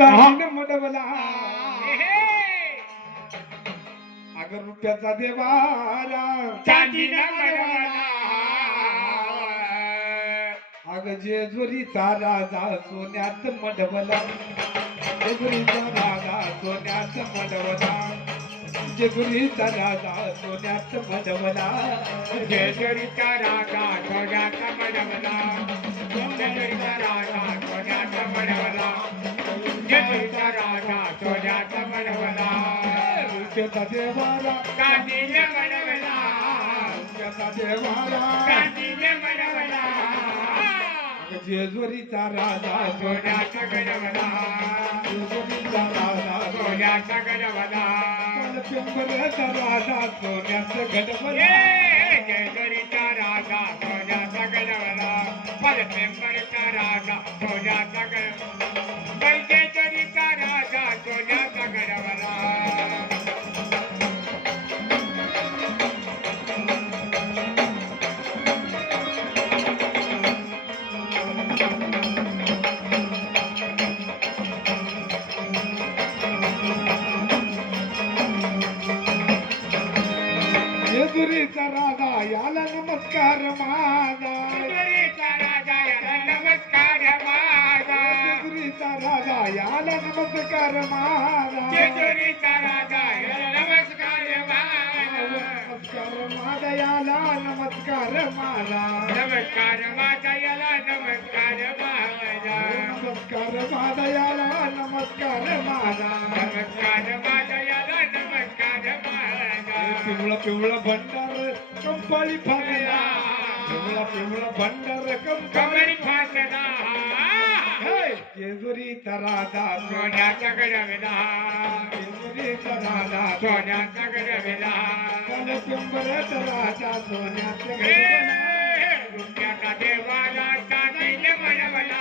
मडवला अगं रुपयाचा मडवला अगं जेजुरीचा राजा सोन्यात मडवला. जेजुरीचा राजा सोन्यात मडवला. जेजुरीचा राजा सोन्यात मडवला. जेजुरीचा राजा सोन्याचा मडवला. जेजुरीचा राजा सोन्याचा मडवला रुपयाचा देवारा चांदीने मडवला रुपयाचा देवारा चांदीने जेजुरीचा राजा सोन्याचा गडवला जेजुरीचा राजा सोन्याचा गडवला पिंपऱ्याचा राजा सोन्याचं घडवला जेजुरीचा राजा सोन्याचा गडवला पलपेंबरचा राजा सोन्याचा गडवला जेजुरीचा राजा याला नमस्कार माझा. जेजुरीचा राजा याला नमस्कार माझा. जेजुरीचा राजा याला नमस्कार माझा. जेजुरीचा राजा याला नमस्कार नमस्कार माझा याला नमस्कार माझा. नमस्कार माझा याला नमस्कार माझा. नमस्कार माझा याला नमस्कार माझा पिवळं पिवळं भंडार कंपाळी फागला पिवळा पिवळा भंडार कंपाळी कमरी फासला जेजुरीचा राजा सोन्याचा गडविला जेजुरीचा राजा सोन्याचा गडविला पिंपऱ्याचा राजा सोन्याचं हे घडवला.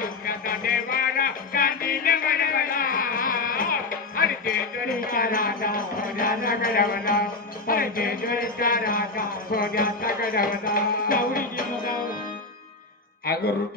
रुपयाचा जेजुरीचा राजा सोन्याचा गडवला अरे जेजुरीचा सोन्याचा गडवला अगं रुपये